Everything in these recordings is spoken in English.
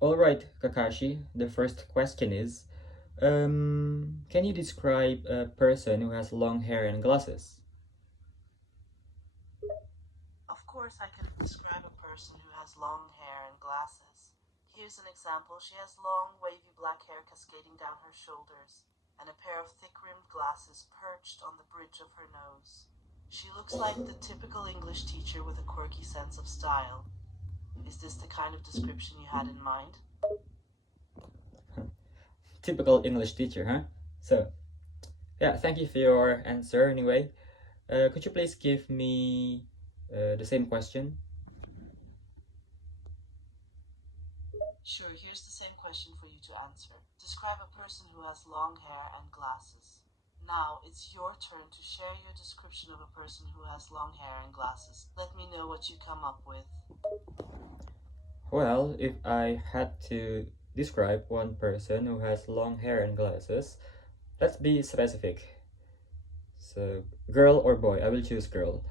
Alright, Kakashi, the first question is, can you describe a person who has long hair and glasses? Of course, I can describe a person who has long hair and glasses. Here's an example. She has long, wavy black hair cascading down her shoulders, and a pair of thick rimmed glasses perched on the bridge of her nose. She looks like the typical English teacher with a quirky sense of style. Is this the kind of description you had in mind? Typical English teacher, huh? So, yeah, thank you for your answer anyway. Could you please give me the same question? Sure, here's the same question for you to answer. Describe a person who has long hair and glasses. Now it's your turn to share your description of a person who has long hair and glasses. Let me know what you come up with. Well, if I had to describe one person who has long hair and glasses, let's be specific. So, girl or boy? I will choose girl.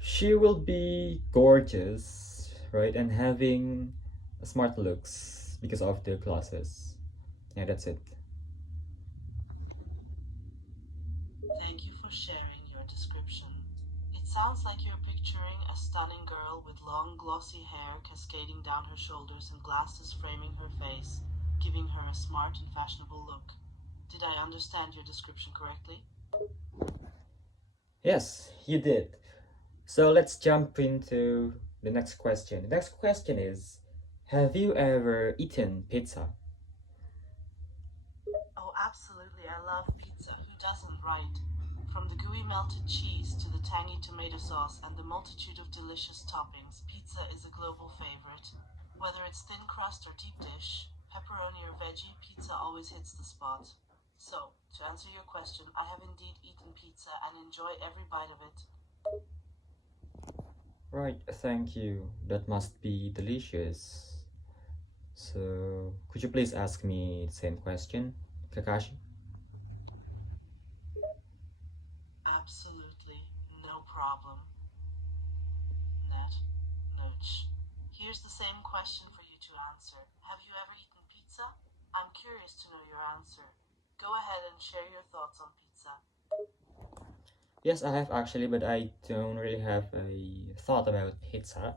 She will be gorgeous, right? And having smart looks because of the glasses. Yeah, that's it. Thank you for sharing your description. It sounds like you're picturing a stunning girl with long, glossy hair cascading down her shoulders and glasses framing her face, giving her a smart and fashionable look. Did I understand your description correctly? Yes, you did. So let's jump into the next question. The next question is, have you ever eaten pizza? Oh, absolutely. I love pizza. Who doesn't, right? From the gooey melted cheese to the tangy tomato sauce and the multitude of delicious toppings, pizza is a global favorite. Whether it's thin crust or deep dish, pepperoni or veggie, pizza always hits the spot. So, to answer your question, I have indeed eaten pizza and enjoy every bite of it. Right, thank you. That must be delicious. So, could you please ask me the same question, Kakashi? Absolutely no problem. Net. Nooch. Here's the same question for you to answer. Have you ever eaten pizza? I'm curious to know your answer. Go ahead and share your thoughts on pizza. Yes, I have actually, but I don't really have a thought about pizza.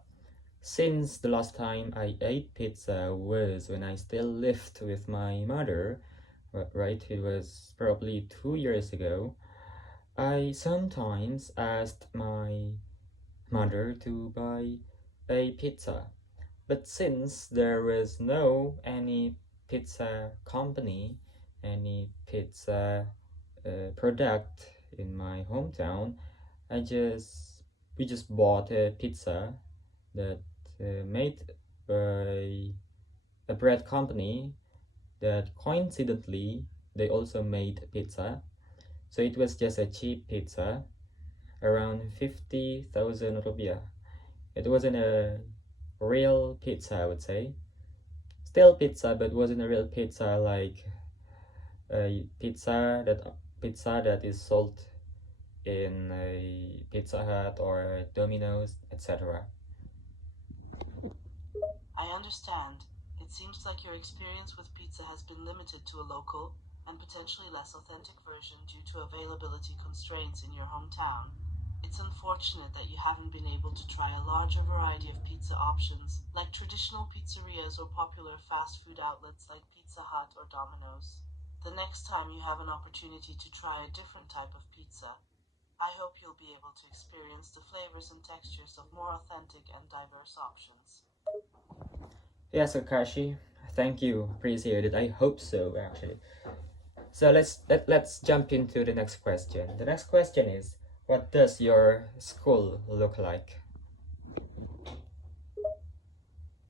Since the last time I ate pizza was when I still lived with my mother, right? It was probably 2 years ago. I sometimes asked my mother to buy a pizza, but since there was no any pizza company, any pizza product in my hometown, I just we just bought a pizza that made by a bread company that coincidentally they also made pizza. So it was just a cheap pizza, around 50,000 rupiah. It wasn't a real pizza, I would say. Still pizza, but wasn't a real pizza like a pizza that is sold in a Pizza Hut or Domino's, etc. I understand. It seems like your experience with pizza has been limited to a local and potentially less authentic version due to availability constraints in your hometown. It's unfortunate that you haven't been able to try a larger variety of pizza options, like traditional pizzerias or popular fast food outlets like Pizza Hut or Domino's. The next time you have an opportunity to try a different type of pizza, I hope you'll be able to experience the flavors and textures of more authentic and diverse options. Yes, Akashi, thank you. Appreciate it. I hope so, actually. So let's jump into the next question. The next question is, what does your school look like?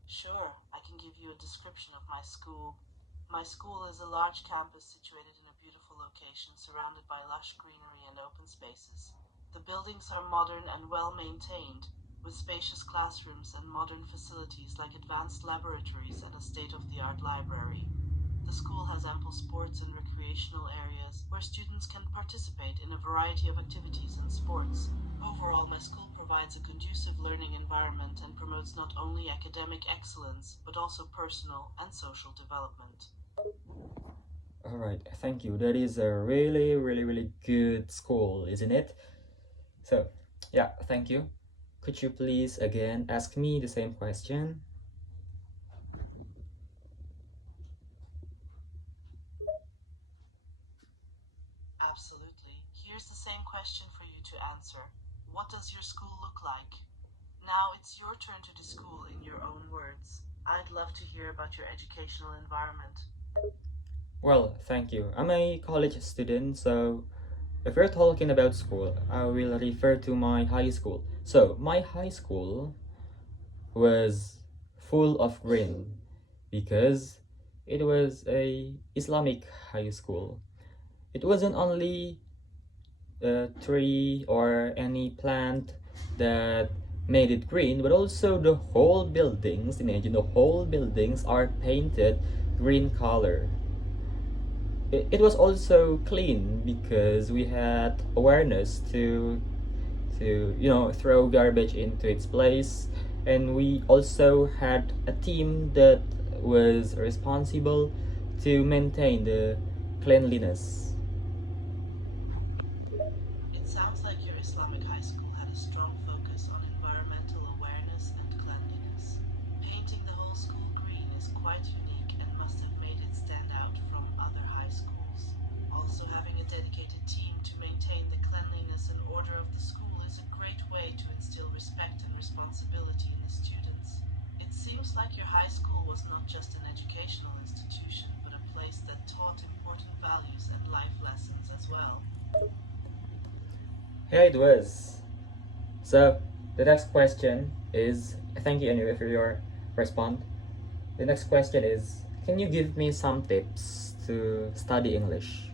Sure, I can give you a description of my school. My school is a large campus situated in a beautiful location surrounded by lush greenery and open spaces. The buildings are modern and well maintained, with spacious classrooms and modern facilities like advanced laboratories and a state of the art library. The school has ample sports and recreational areas where students can participate in a variety of activities and sports. Overall, my school provides provides a conducive learning environment and promotes not only academic excellence, but also personal and social development. All right, thank you. That is a really, really, really good school, isn't it? So, yeah, thank you. Could you please again ask me the same question? Absolutely. Here's the same question for you to answer. What does your school look like? Now it's your turn to describe school in your own words. I'd love to hear about your educational environment. Well, thank you. I'm a college student, so if we're talking about school, I will refer to my high school. So, my high school was full of green because it was a Islamic high school. It wasn't only a tree or any plant that made it green, but also the whole buildings. Imagine the whole buildings are painted green color. It was also clean because we had awareness to throw garbage into its place, and we also had a team that was responsible to maintain the cleanliness. It sounds like your Islamic high school had a strong focus on environmental awareness and cleanliness. Painting the whole school green is quite unique and must have made it stand out from other high schools. Also, having a dedicated team to maintain the cleanliness and order of the school is a great way to instill respect and responsibility in the students. It seems like your high school was not just an educational institution, but a place that taught important values and life lessons as well. Yeah, it was. So the next question is, thank you anyway for your response. The next question is, can you give me some tips to study English?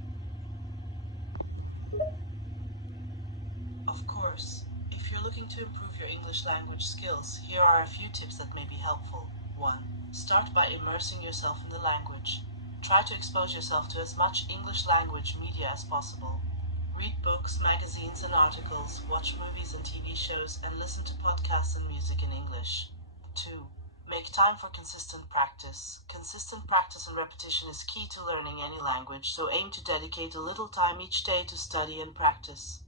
Of course, if you're looking to improve your English language skills, here are a few tips that may be helpful. 1. Start by immersing yourself in the language. Try to expose yourself to as much English language media as possible. Read books, magazines, and articles, watch movies and TV shows, and listen to podcasts and music in English. 2. Make time for consistent practice. Consistent practice and repetition is key to learning any language, so aim to dedicate a little time each day to study and practice.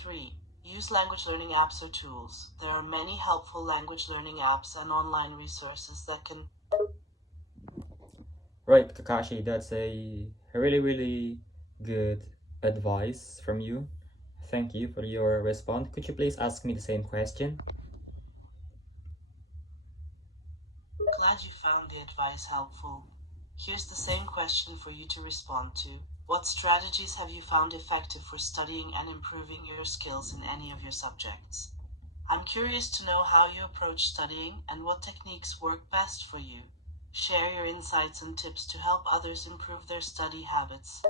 3. Use language learning apps or tools. There are many helpful language learning apps and online resources that can. Right, Kakashi, that's a really, really good advice from you. Thank you for your response. Could you please ask me the same question? Glad you found the advice helpful. Here's the same question for you to respond to. What strategies have you found effective for studying and improving your skills in any of your subjects? I'm curious to know how you approach studying and what techniques work best for you. Share your insights and tips to help others improve their study habits.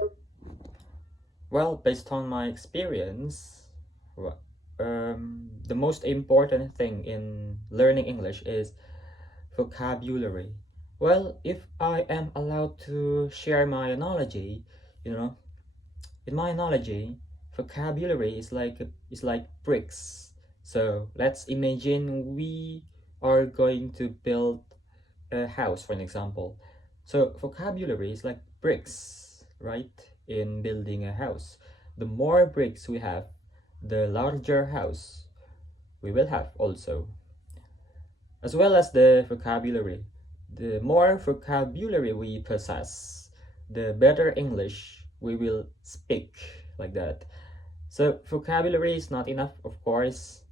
Well, based on my experience, the most important thing in learning English is vocabulary. Well, if I am allowed to share my analogy, you know, in my analogy, vocabulary is like bricks. So let's imagine we are going to build a house, for an example. So vocabulary is like bricks, right? In building a house, the more bricks we have, the larger house we will have also, as well as the vocabulary. The more vocabulary we possess, the better English we will speak, like that. So vocabulary is not enough, of course.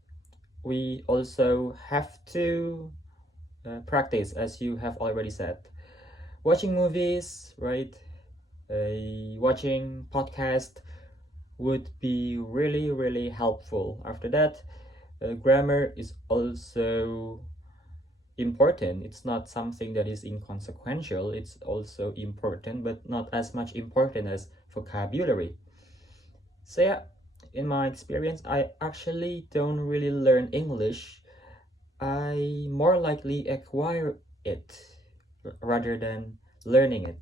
We also have to practice, as you have already said. Watching movies, right? Watching podcast would be really, really helpful. After that, grammar is also important. It's not something that is inconsequential. It's also important, but not as much important as vocabulary. So yeah, in my experience, I actually don't really learn English. I more likely acquire it rather than learning it.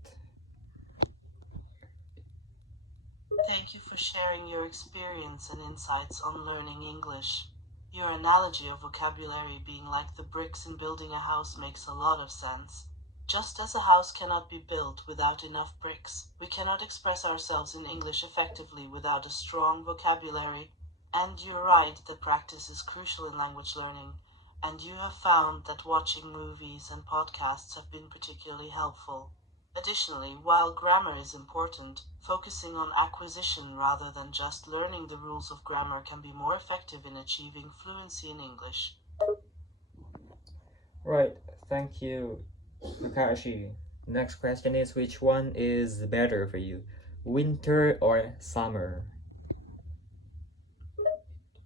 Thank you for sharing your experience and insights on learning English. Your analogy of vocabulary being like the bricks in building a house makes a lot of sense. Just as a house cannot be built without enough bricks, we cannot express ourselves in English effectively without a strong vocabulary. And you're right that practice is crucial in language learning, and you have found that watching movies and podcasts have been particularly helpful. Additionally, while grammar is important, focusing on acquisition rather than just learning the rules of grammar can be more effective in achieving fluency in English. Right, thank you, Kakashi. Next question is, which one is better for you, winter or summer?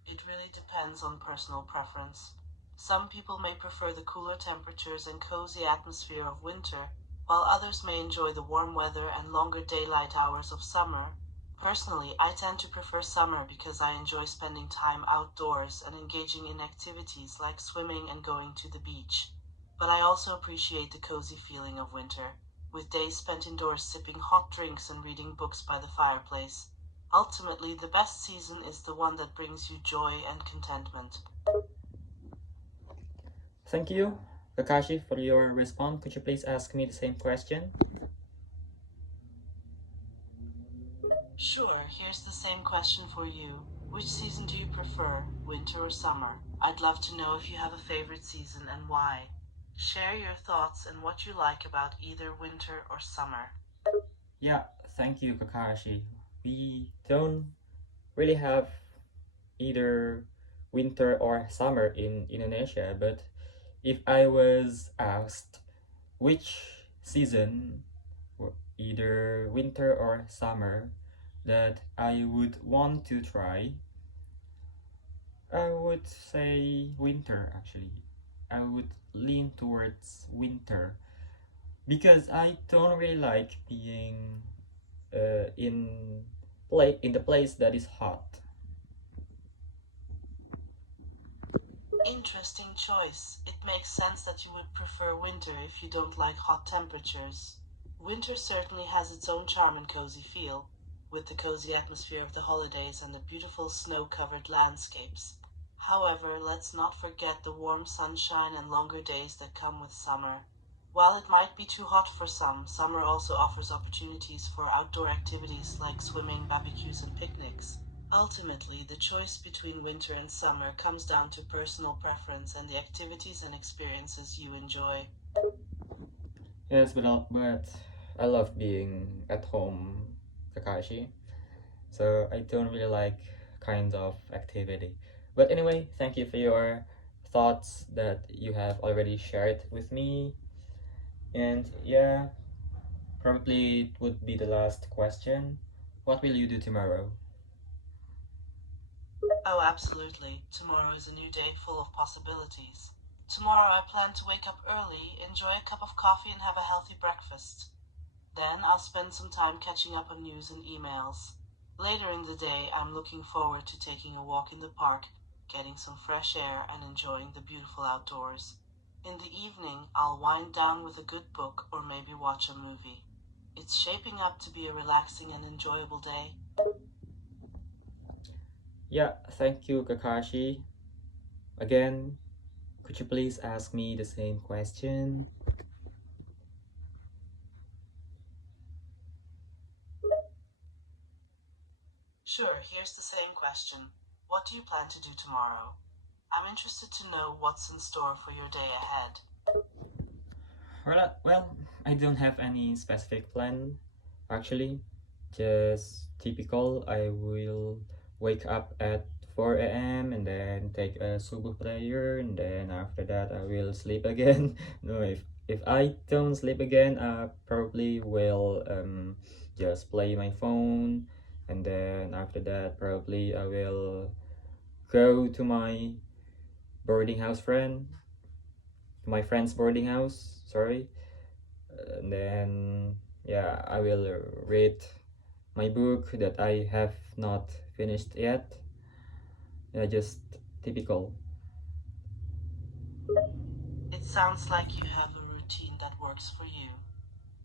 It really depends on personal preference. Some people may prefer the cooler temperatures and cozy atmosphere of winter, while others may enjoy the warm weather and longer daylight hours of summer. Personally, I tend to prefer summer because I enjoy spending time outdoors and engaging in activities like swimming and going to the beach. But I also appreciate the cozy feeling of winter, with days spent indoors sipping hot drinks and reading books by the fireplace. Ultimately, the best season is the one that brings you joy and contentment. Thank you, Kakashi, for your response. Could you please ask me the same question? Sure, here's the same question for you. Which season do you prefer, winter or summer? I'd love to know if you have a favorite season and why. Share your thoughts and what you like about either winter or summer. Yeah, thank you, Kakashi. We don't really have either winter or summer in Indonesia, but if I was asked which season, either winter or summer, that I would want to try, I would say winter actually. I would lean towards winter because I don't really like being in the place that is hot. Interesting choice. It makes sense that you would prefer winter if you don't like hot temperatures. Winter certainly has its own charm and cozy feel, with the cozy atmosphere of the holidays and the beautiful snow-covered landscapes. However, let's not forget the warm sunshine and longer days that come with summer. While it might be too hot for some, summer also offers opportunities for outdoor activities like swimming, barbecues, and picnics. Ultimately, the choice between winter and summer comes down to personal preference and the activities and experiences you enjoy. Yes, but I love being at home, Kakashi. So I don't really like kinds of activity. But anyway, thank you for your thoughts that you have already shared with me. And yeah, probably it would be the last question. What will you do tomorrow? Oh, absolutely. Tomorrow is a new day full of possibilities. Tomorrow I plan to wake up early, enjoy a cup of coffee, and have a healthy breakfast. Then I'll spend some time catching up on news and emails. Later in the day, I'm looking forward to taking a walk in the park, getting some fresh air, and enjoying the beautiful outdoors. In the evening, I'll wind down with a good book or maybe watch a movie. It's shaping up to be a relaxing and enjoyable day. Yeah, thank you, Kakashi. Again, could you please ask me the same question? Sure, here's the same question. What do you plan to do tomorrow? I'm interested to know what's in store for your day ahead. Well, I don't have any specific plan, actually. Just typical. I will wake up at 4 a.m. and then take a subuh prayer, and then after that I will sleep again. No, if I don't sleep again, I probably will just play my phone, and then after that probably I will go to boarding house friend, my friend's boarding house. Sorry, and then yeah, I will read my book that I have not finished yet. Yeah, just typical. It sounds like you have a routine that works for you.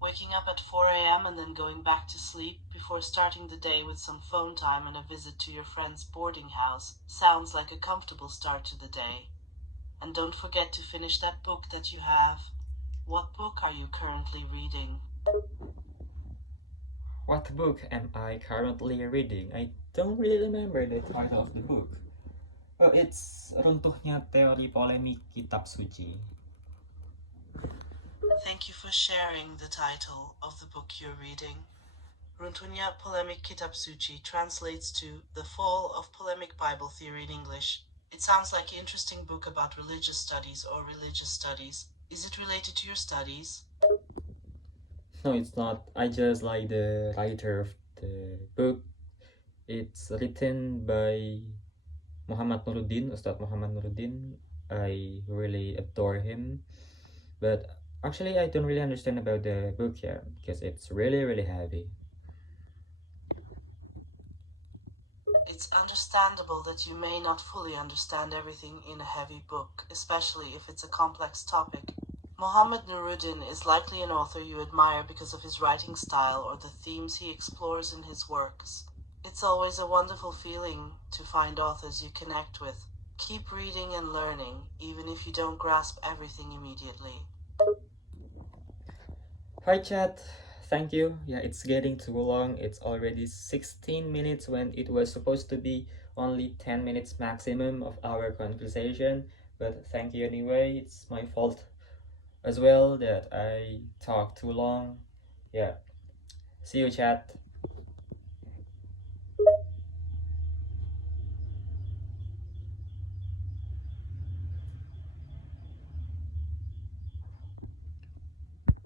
Waking up at 4 a.m. and then going back to sleep before starting the day with some phone time and a visit to your friend's boarding house sounds like a comfortable start to the day. And don't forget to finish that book that you have. What book are you currently reading? What book am I currently reading? I don't really remember the title of the book. Oh, it's Runtuhnya Teori Polemik Kitab Suci. Thank you for sharing the title of the book you're reading. Runtuhnya Polemik Kitab Suci translates to The Fall of Polemic Bible Theory in English. It sounds like an interesting book about religious studies or religious studies. Is it related to your studies? No, it's not. I just like the writer of the book. It's written by Muhammad Nuruddin, Ustad Muhammad Nuruddin. I really adore him. But actually, I don't really understand about the book yet because it's really, really heavy. It's understandable that you may not fully understand everything in a heavy book, especially if it's a complex topic. Muhammad Nuruddin is likely an author you admire because of his writing style or the themes he explores in his works. It's always a wonderful feeling to find authors you connect with. Keep reading and learning, even if you don't grasp everything immediately. Hi, chat. Thank you. Yeah, it's getting too long. It's already 16 minutes when it was supposed to be only 10 minutes maximum of our conversation. But thank you anyway. It's my fault as well that I talked too long. Yeah. See you, chat.